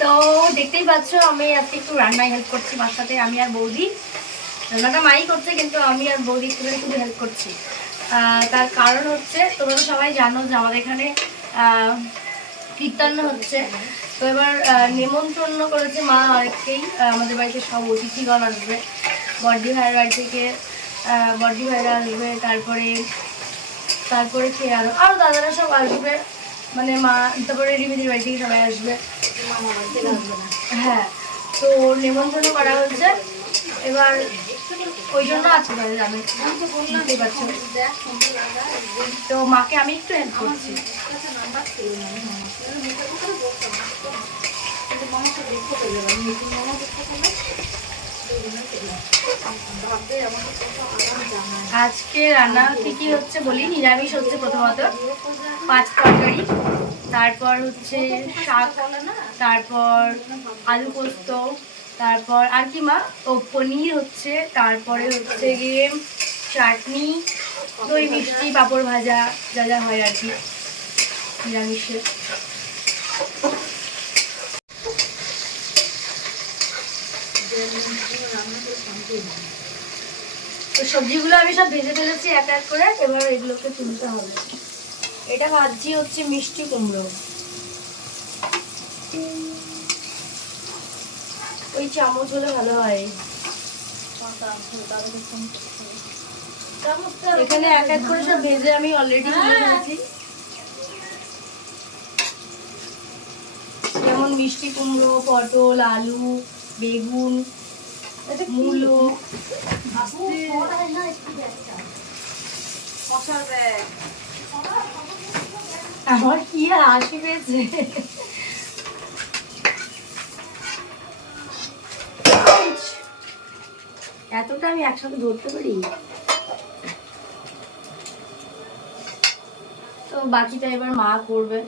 তো দেখতেই পাচ্ছ আমি আজকে একটু রান্নায় হেল্প করছি সাথে আমি আর বৌদি। রান্নাটা মাই করছে কিন্তু আমি আর বৌদি একটু হেল্প করছি। তার কারণ হচ্ছে তোমরা তো সবাই জানো যে আমাদের এখানে কীর্তন হচ্ছে। তো এবার আহ, নেমন্তন্ন করেছে মা অনেককেই আমাদের বাড়িতে সব অতিথিগণ আসবে। বর্দি ভাইয়ের বাড়ি থেকে বর্দি ভাইরা আসবে তারপরে তারপরে কে আরও? আরও দাদারা সব আসবে। মানে মা, তারপরে রিমিদির বাড়ি থেকে সবাই আসবে। হ্যাঁ তো নেমন্তন্ন করা হচ্ছে। এবার ওই জন্য আছে বাড়ি আমি বুঝতেই পারছ তো মাকে আমি একটু হেল্প করছি। আজকে রান্না কি কি হচ্ছে বলি? নিরামিষ হচ্ছে প্রথমত। পাঁচ তরকারি, তারপর হচ্ছে শাক, তারপর আলু পোস্ত, তারপর আর কি মা? ও পনির হচ্ছে, তারপরে হচ্ছে গিয়ে চাটনি, দই, মিষ্টি, পাঁপড় ভাজা, যা যা হয় আর কি। নিরামিষে। তো সবজিগুলো আমি সব ভেজে ফেলেছি এক এক করে, এবার এগুলোকে তুলতে হবে। এটা ভাজছি হচ্ছে মিষ্টি কুমড়ো। ওই চামচ হলে ভালো হয়। এখানে এক এক করে সব ভেজে আমি অলরেডি যেমন মিষ্টি কুমড়ো, পটল, আলু বেগুন মূলো আমার কি আর হাসি পেয়েছে? এতটা আমি একসাথে ধরতে পারি? তো বাকিটা এবার মা করবে।